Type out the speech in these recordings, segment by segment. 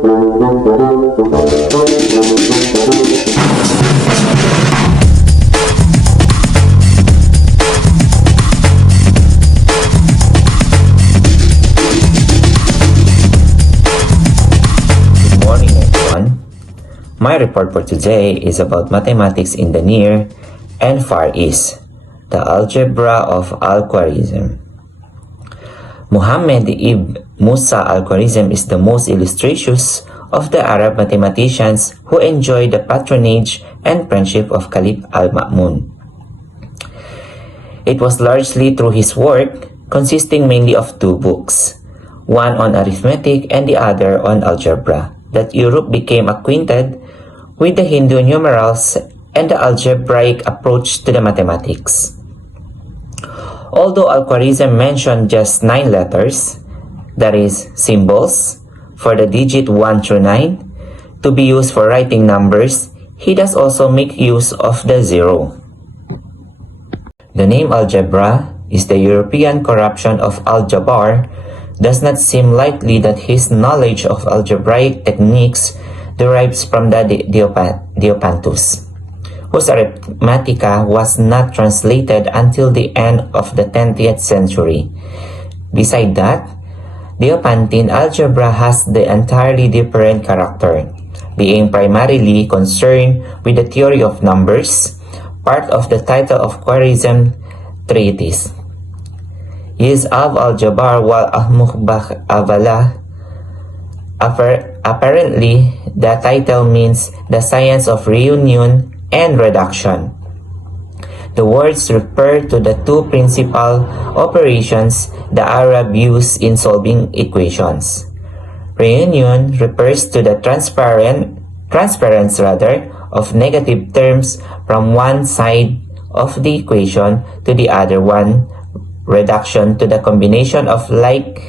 morning, everyone. My report for today is about mathematics in the Near and Far East, the algebra of Al-Khwarizm. Muhammad ibn Musa Al-Khwarizm is the most illustrious of the Arab mathematicians who enjoyed the patronage and friendship of Caliph Al-Ma'mun. It was largely through his work, consisting mainly of two books, one on arithmetic and the other on algebra, that Europe became acquainted with the Hindu numerals and the algebraic approach to the mathematics. Although Al-Khwarizm mentioned just 9 letters, that is, symbols, for the digit 1 through 9, to be used for writing numbers, he does also make use of the 0. The name algebra is the European corruption of Al-Jabbar. Does not seem likely that his knowledge of algebraic techniques derives from the Diopantus, whose Arithmetica was not translated until the end of the 20th century. Beside that, Diopantine algebra has the entirely different character, being primarily concerned with the theory of numbers, part of the title of Khwarizm treatise. Is of Al-Jabbar wal Al-Mukhbah Avala. Apparently, the title means the science of reunion and reduction. The words refer to the two principal operations the Arab use in solving equations. Reunion refers to the transference of negative terms from one side of the equation to the other one. Reduction to the combination of like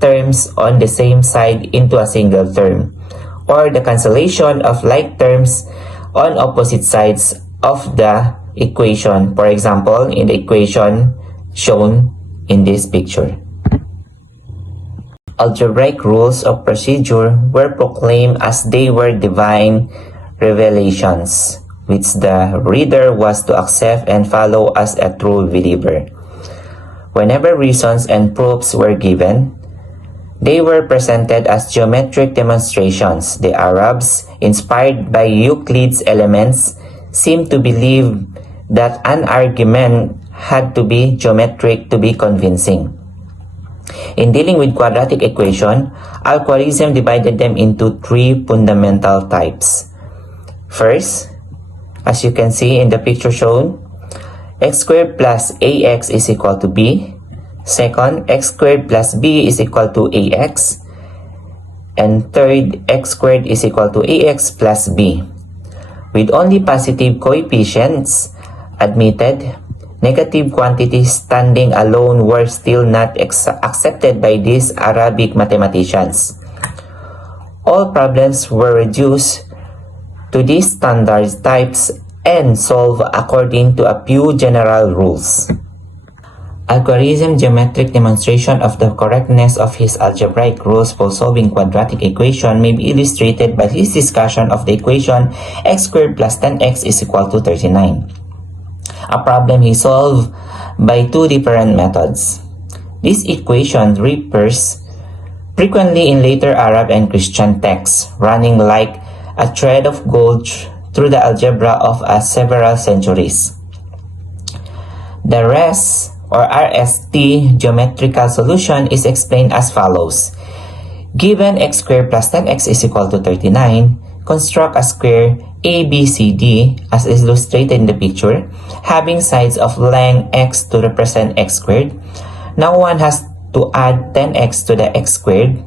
terms on the same side into a single term, or the cancellation of like terms on opposite sides of the equation, for example, in the equation shown in this picture. Algebraic rules of procedure were proclaimed as they were divine revelations, which the reader was to accept and follow as a true believer. Whenever reasons and proofs were given, they were presented as geometric demonstrations. The Arabs, inspired by Euclid's elements, seemed to believe that an argument had to be geometric to be convincing. In dealing with quadratic equation, Al-Khwarizm divided them into 3 fundamental types. First, as you can see in the picture shown, x squared plus ax is equal to b. Second, x squared plus b is equal to ax. And third, x squared is equal to ax plus b. With only positive coefficients admitted, negative quantities standing alone were still not accepted by these Arabic mathematicians. All problems were reduced to these standard types and solved according to a few general rules. Al-Khwarizm's geometric demonstration of the correctness of his algebraic rules for solving quadratic equation may be illustrated by his discussion of the equation x squared plus 10x is equal to 39, a problem he solved by 2 different methods. This equation recurs frequently in later Arab and Christian texts, running like a thread of gold through the algebra of several centuries. The RST geometrical solution is explained as follows. Given x squared plus 10x is equal to 39, construct a square ABCD as illustrated in the picture, having sides of length x to represent x squared. Now one has to add 10x to the x squared.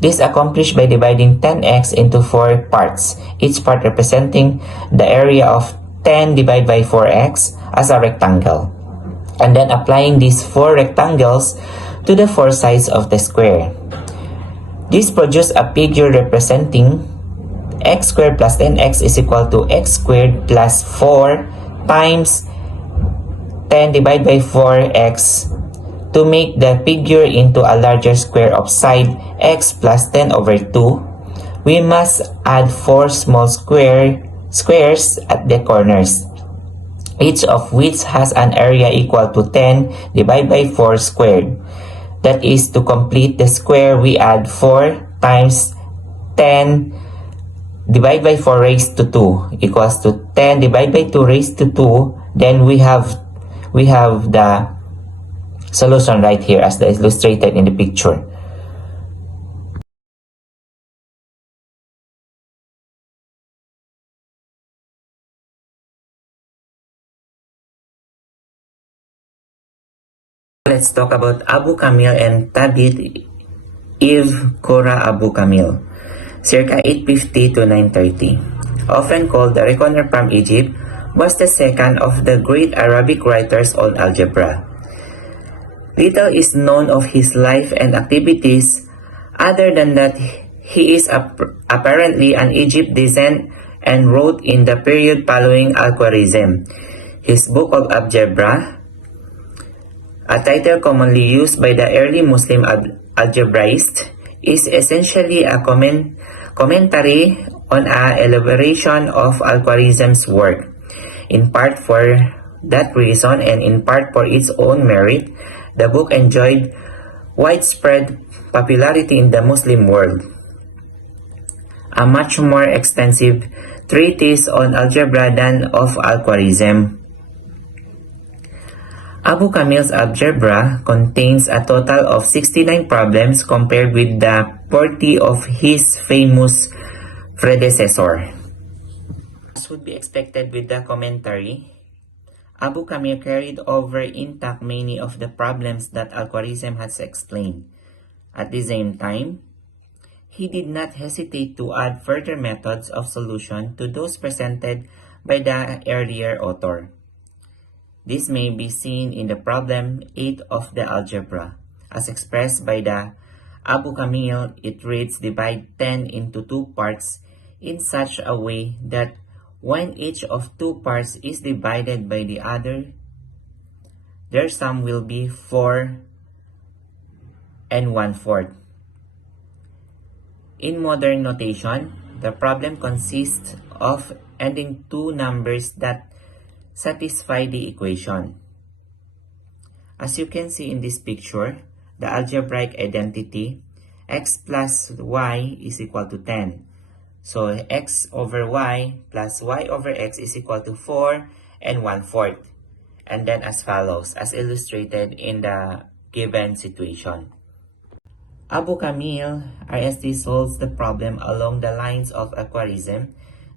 This is accomplished by dividing 10x into 4 parts, each part representing the area of 10 divided by 4x as a rectangle, and then applying these 4 rectangles to the 4 sides of the square. This produces a figure representing x squared plus 10x is equal to x squared plus 4 times 10 divided by 4x to make the figure into a larger square of side x plus 10 over 2 We must add 4 small squares at the corners, each of which has an area equal to 10 divided by 4 squared. That is, to complete the square, we add 4 times 10 divided by 4 raised to 2 equals to 10 divided by 2 raised to 2. Then we have the solution right here as illustrated in the picture. Let's talk about Abu Kamil and Tabit Ibn Qura Abu Kamil, circa 850 to 930. Often called the Reckoner from Egypt, was the second of the great Arabic writers on algebra. Little is known of his life and activities other than that he is apparently an Egypt descent and wrote in the period following Al-Khwarizm. His book of Algebra, a title commonly used by the early Muslim algebraists, is essentially a commentary on an elaboration of Al-Khwarizm's work. In part for that reason and in part for its own merit, the book enjoyed widespread popularity in the Muslim world. A much more extensive treatise on algebra than of Al-Khwarizm. Abu Kamil's algebra contains a total of 69 problems compared with the 40 of his famous predecessor. As would be expected with the commentary, Abu Kamil carried over intact many of the problems that Al-Khwarizm has explained. At the same time, he did not hesitate to add further methods of solution to those presented by the earlier author. This may be seen in the problem 8 of the algebra. As expressed by the Abu Kamil, it reads divide 10 into 2 parts in such a way that when each of 2 parts is divided by the other, their sum will be 4 and 1/4. In modern notation, the problem consists of adding 2 numbers that satisfy the equation. As you can see in this picture, the algebraic identity x plus y is equal to 10. So x over y plus y over x is equal to 4 and 1/4. And then as follows, as illustrated in the given situation. Abu Kamil RSD solves the problem along the lines of Al-Khwarizm.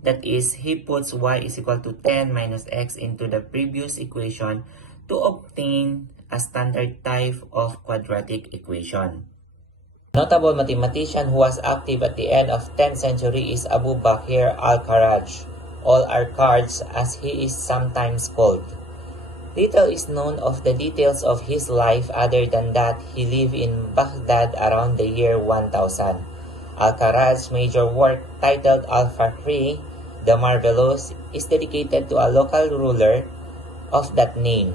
That is, he puts y is equal to 10 minus x into the previous equation to obtain a standard type of quadratic equation. Notable mathematician who was active at the end of 10th century is Abu Bakr al-Kharaj, or Al-Kharj as he is sometimes called. Little is known of the details of his life other than that he lived in Baghdad around the year 1000. Al-Kharaj's major work, titled Al-Fakhri, the Marvelous, is dedicated to a local ruler of that name.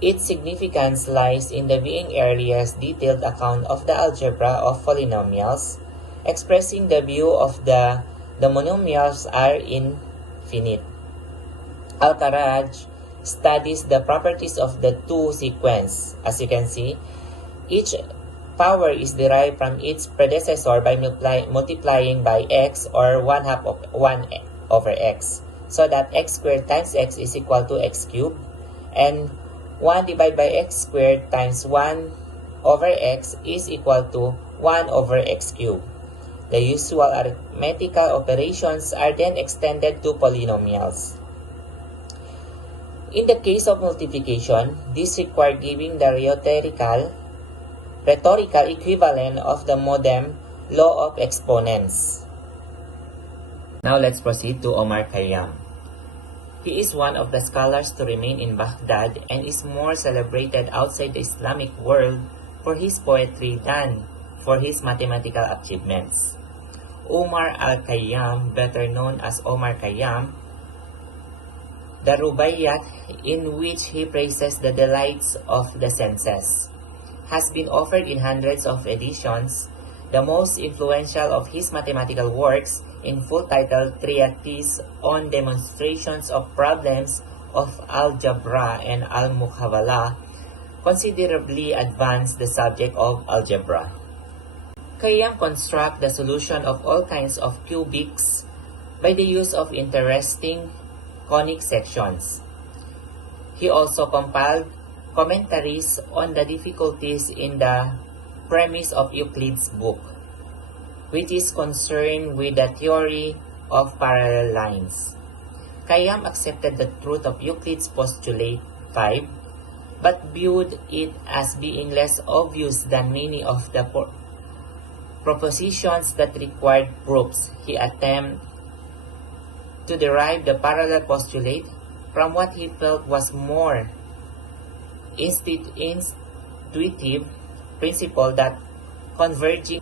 Its significance lies in the being earliest detailed account of the algebra of polynomials, expressing the view of the monomials are infinite. Al-Kharaj studies the properties of the two sequence. As you can see, each power is derived from its predecessor by multiplying by x or 1/2 of 1 over x, so that x squared times x is equal to x cubed, and 1 divided by x squared times 1 over x is equal to 1 over x cubed. The usual arithmetical operations are then extended to polynomials. In the case of multiplication, this requires giving the rhetorical equivalent of the modem law of exponents. Now let's proceed to Omar Khayyam. He is one of the scholars to remain in Baghdad and is more celebrated outside the Islamic world for his poetry than for his mathematical achievements. Omar al-Khayyam, better known as Omar Khayyam, the Rubaiyat, in which he praises the delights of the senses, has been offered in hundreds of editions. The most influential of his mathematical works, in full title Treatise on Demonstrations of Problems of Algebra and Al-Muqawala, considerably advanced the subject of algebra. Khayyam construct the solution of all kinds of cubics by the use of interesting conic sections. He also compiled commentaries on the difficulties in the premise of Euclid's book, which is concerned with the theory of parallel lines. Khayyam accepted the truth of Euclid's postulate 5, but viewed it as being less obvious than many of the propositions that required proofs. He attempted to derive the parallel postulate from what he felt was more intuitive principle that converging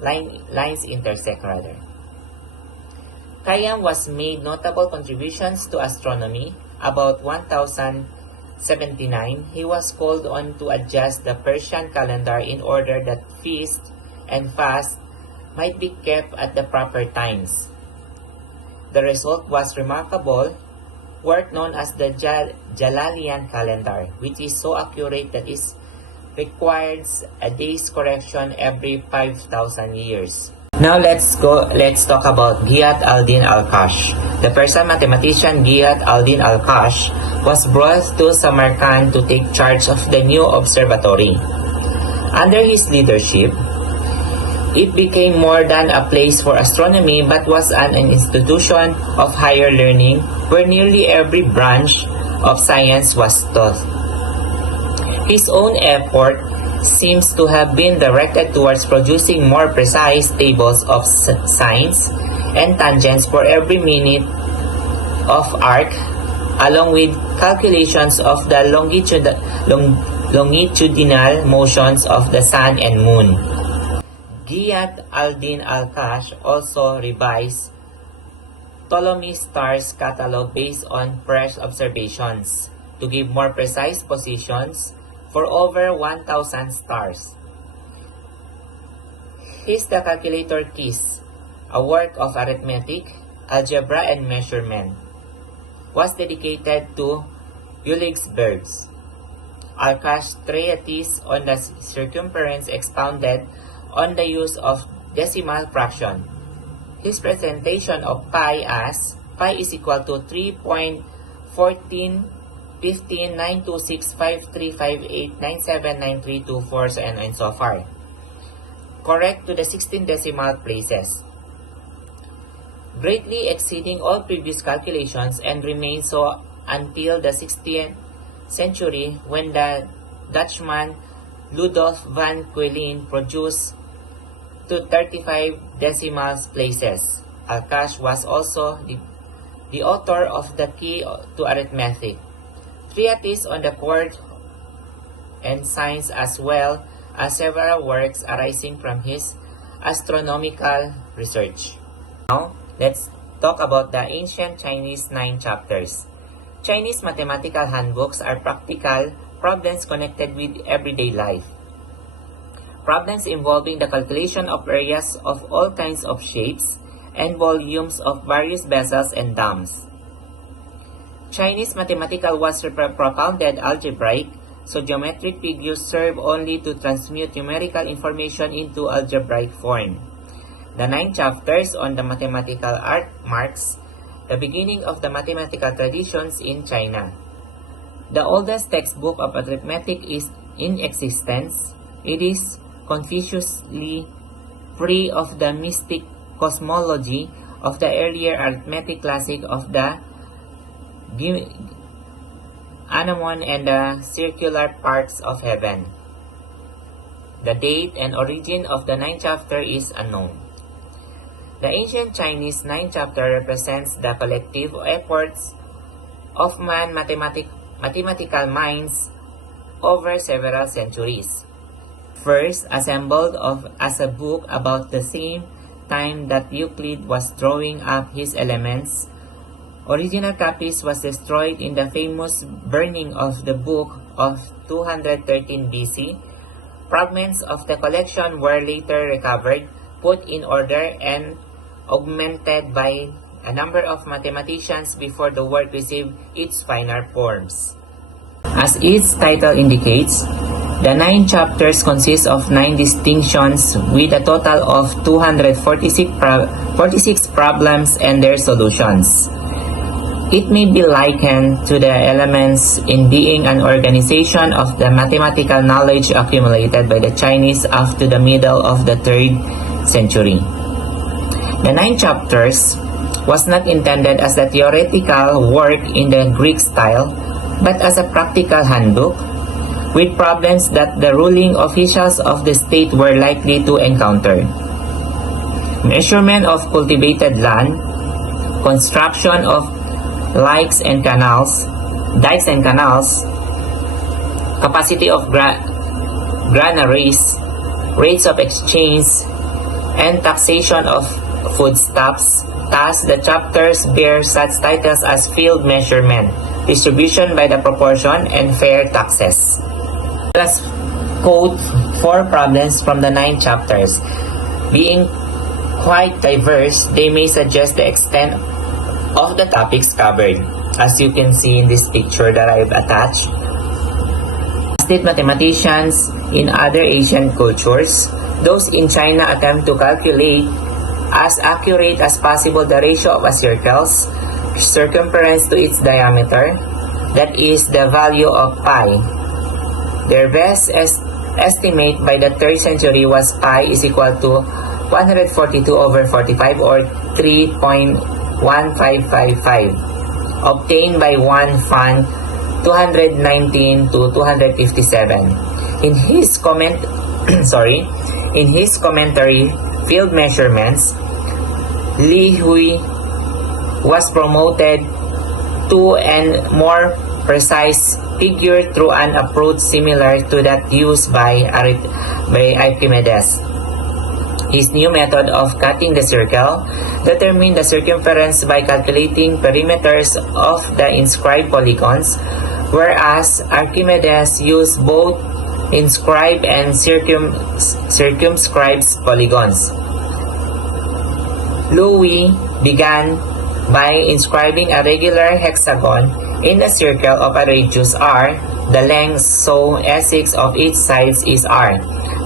lines intersect rather. Khayyam was made notable contributions to astronomy. About 1079, he was called on to adjust the Persian calendar in order that feast and fast might be kept at the proper times. The result was remarkable work known as the Jalalian calendar, which is so accurate that it requires a day's correction every 5,000 years. Now let's talk about Ghiyath al-Din al-Kash. The Persian mathematician Ghiyath al-Din al-Kash was brought to Samarkand to take charge of the new observatory. Under his leadership, it became more than a place for astronomy but was an institution of higher learning where nearly every branch of science was taught. His own effort seems to have been directed towards producing more precise tables of sines and tangents for every minute of arc, along with calculations of the longitudinal motions of the sun and moon. Ghiyath al-Din al-Kash also revised Ptolemy's stars catalog based on fresh observations to give more precise positions for over 1,000 stars. His The Calculator Keys, a work of arithmetic, algebra, and measurement, was dedicated to Eulig's birds. Al-Kash's treatise on the circumference expounded on the use of decimal fraction. His presentation of pi as pi is equal to 3.1415926535897932 and so far, correct to the 16 decimal places, greatly exceeding all previous calculations, and remained so until the 16th century when the Dutchman Ludolf van Quillen produced to 35 decimal places. Al-Kash was also the author of the Key to Arithmetic, treatise on the chord and signs, as well as several works arising from his astronomical research. Now, let's talk about the ancient Chinese 9 chapters. Chinese mathematical handbooks are practical problems connected with everyday life. Problems involving the calculation of areas of all kinds of shapes and volumes of various vessels and dams. Chinese mathematical was propounded algebraic, so geometric figures serve only to transmute numerical information into algebraic form. The 9 chapters on the mathematical art marks the beginning of the mathematical traditions in China. The oldest textbook of arithmetic is in existence. It is confuciously free of the mystic cosmology of the earlier arithmetic classic of the anemone and the circular parts of heaven. The date and origin of the 9th chapter is unknown. The ancient Chinese 9th chapter represents the collective efforts of mathematical minds over several centuries. First assembled as a book about the same time that Euclid was drawing up his elements, original copies was destroyed in the famous burning of the book of 213 BC, Fragments of the collection were later recovered, put in order, and augmented by a number of mathematicians before the work received its final forms. As its title indicates, the 9 chapters consist of 9 distinctions with a total of 246 problems and their solutions. It may be likened to the elements in being an organization of the mathematical knowledge accumulated by the Chinese up to the middle of the 3rd century. The 9 chapters was not intended as a theoretical work in the Greek style, but as a practical handbook with problems that the ruling officials of the state were likely to encounter. Measurement of cultivated land, construction of dikes and canals, capacity of granaries, rates of exchange, and taxation of foodstuffs. Thus, the chapters bear such titles as field measurement, distribution by the proportion, and fair taxes. Let's quote 4 problems from the 9 chapters. Being quite diverse, they may suggest the extent of the topics covered, as you can see in this picture that I've attached. State mathematicians in other Asian cultures, those in China attempt to calculate as accurate as possible the ratio of a circle's circumference to its diameter, that is, the value of pi. Their best estimate by the 3rd century was pi is equal to 142/45 or 3.1555, obtained by one Fan 219 to 257. In his commentary, Field Measurements, Li Hui was promoted to a more precise figure through an approach similar to that used by Archimedes. His new method of cutting the circle determined the circumference by calculating perimeters of the inscribed polygons, whereas Archimedes used both inscribed and circumscribed polygons. Louis began by inscribing a regular hexagon in the circle of a radius r. The length, so S6 of each side is r.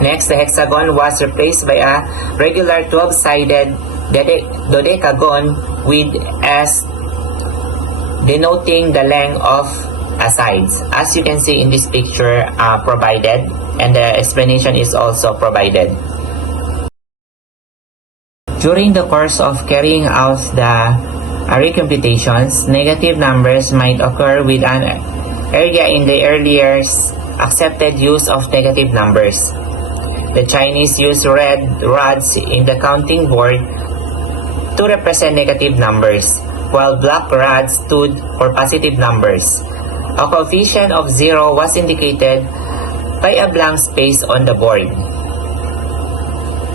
Next, the hexagon was replaced by a regular 12-sided dodecagon with S denoting the length of a side. As you can see in this picture provided, and the explanation is also provided. During the course of carrying out the array computations, negative numbers might occur with an area in the earlier accepted use of negative numbers. The Chinese used red rods in the counting board to represent negative numbers, while black rods stood for positive numbers. A coefficient of 0 was indicated by a blank space on the board.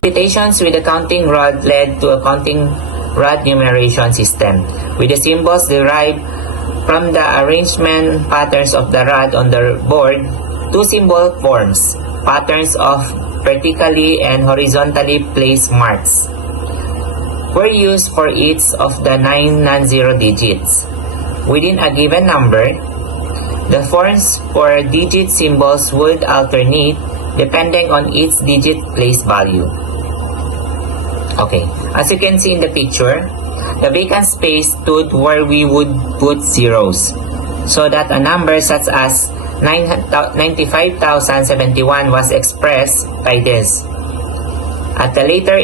Computations with the counting rod led to a counting rod numeration system, with the symbols derived from the arrangement patterns of the rod on the board. 2 symbol forms, patterns of vertically and horizontally placed marks, were used for each of the 9 non-zero digits. Within a given number, the forms for digit symbols would alternate depending on each digit place value. Okay, as you can see in the picture, the vacant space stood where we would put zeros, so that a number such as 95,071 was expressed by this. At the later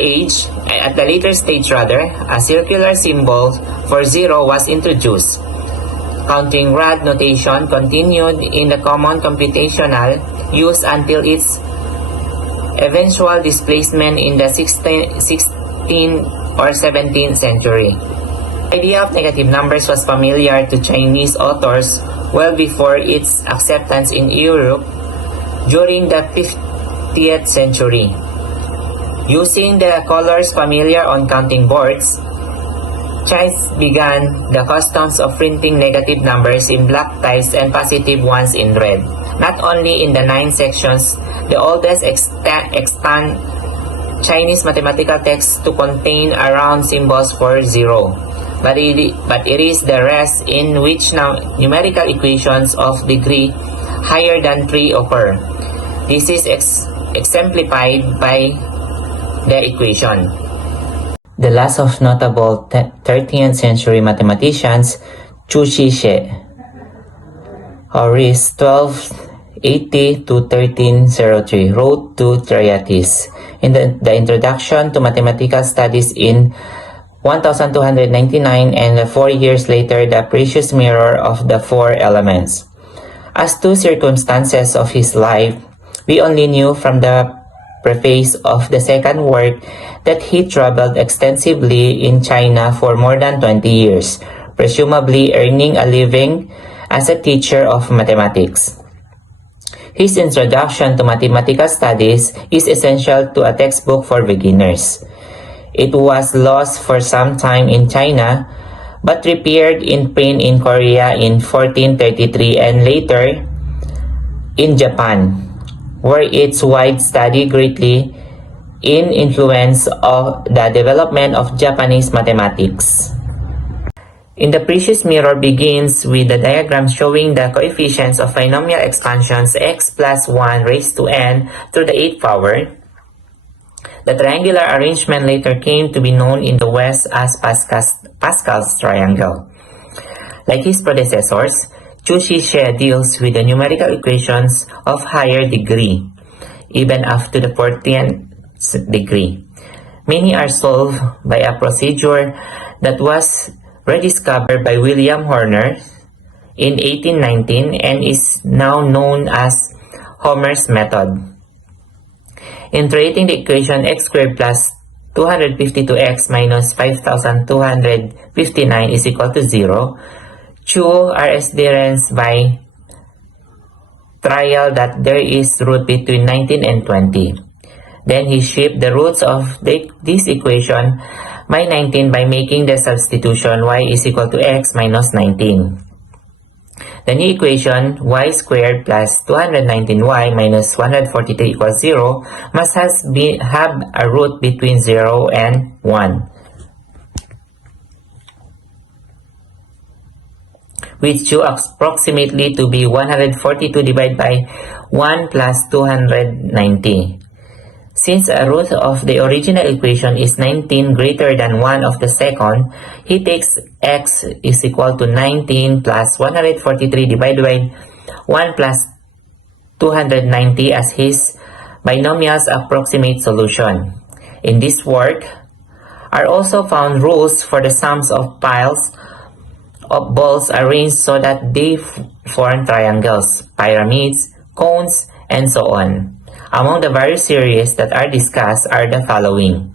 stage, a circular symbol for 0 was introduced. Counting rod notation continued in the common computational use until its eventual displacement in the 16th or 17th century. The idea of negative numbers was familiar to Chinese authors well before its acceptance in Europe during the 50th century. Using the colors familiar on counting boards, Chinese began the customs of printing negative numbers in black types and positive ones in red. Not only in the 9 sections, the oldest extant Chinese mathematical text to contain around symbols for 0, but it is the rest in which numerical equations of degree higher than 3 occur. This is exemplified by the equation. The last of notable 13th century mathematicians, Chu Xie, Horace 1280 to 1303, wrote two treatises. In the introduction to mathematical studies in 1299 and 4 years later the precious mirror of the four elements. As to circumstances of his life, we only knew from the preface of the second work that he traveled extensively in China for more than 20 years, presumably earning a living as a teacher of mathematics. His introduction to mathematical studies is essential to a textbook for beginners. It was lost for some time in China, but reappeared in print in Korea in 1433 and later in Japan, where its wide study greatly influence of the development of Japanese mathematics. In the precious mirror begins with the diagram showing the coefficients of binomial expansions x plus 1 raised to n to the 8th power. The triangular arrangement later came to be known in the West as Pascal's triangle. Like his predecessors, Chu Xie deals with the numerical equations of higher degree, even up to the 14th degree. Many are solved by a procedure that was rediscovered by William Horner in 1819 and is now known as Homer's method. In creating the equation x squared plus 252x minus 5259 is equal to 0, Chu adherence by trial that there is root between 19 and 20. Then he shifted the roots of this equation by 19 by making the substitution y is equal to x minus 19. The new equation y squared plus 219y minus 143 equals 0 must have a root between 0 and 1, which due approximately to be 142 divided by 1 plus 290. Since a root of the original equation is 19 greater than 1 of the second, he takes x is equal to 19 plus 143 divided by 1 plus 290 as his binomial's approximate solution. In this work are also found rules for the sums of piles of balls arranged so that they form triangles, pyramids, cones, and so on. Among the various series that are discussed are the following.